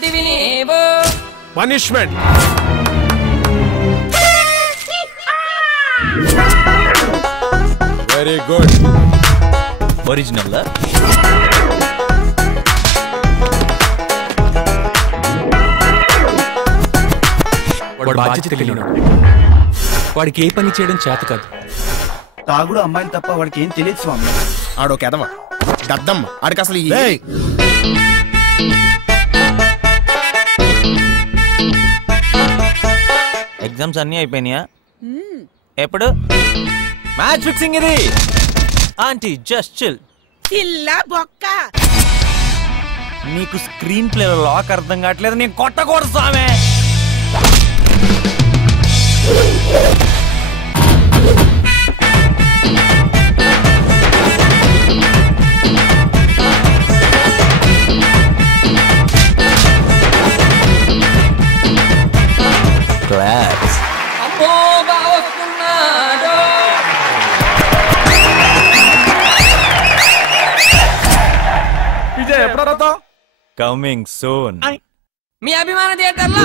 చేసితివి నీవు punishment very good original వాడు బాధ్యత తెలియను వాడికి ఏ పని చేయడం చేత కాదు తాగుడు అమ్మాయిలు తప్ప వాడికి ఏం తెలియదు స్వామి ఆడో కెదవ దద్దమ్మ ఆడికి అసలు ఎగ్జామ్స్ అన్నీ అయిపోయినాయా ఎప్పుడు మ్యాచ్ ఫిక్సింగ్ ఇది ఆంటీ జస్ట్ చిల్ చిల్లా బొక్క నీకు స్క్రీన్ ప్లే లాక్ అర్థం కావట్లేదు నేను కొట్టకూడదు సామే క్లాప్స్ అమ్మో బావ వస్తున్నాడు విజయ్ ఎప్పుడు కమింగ్ సూన్ మీ అభిమాన థియేటర్లో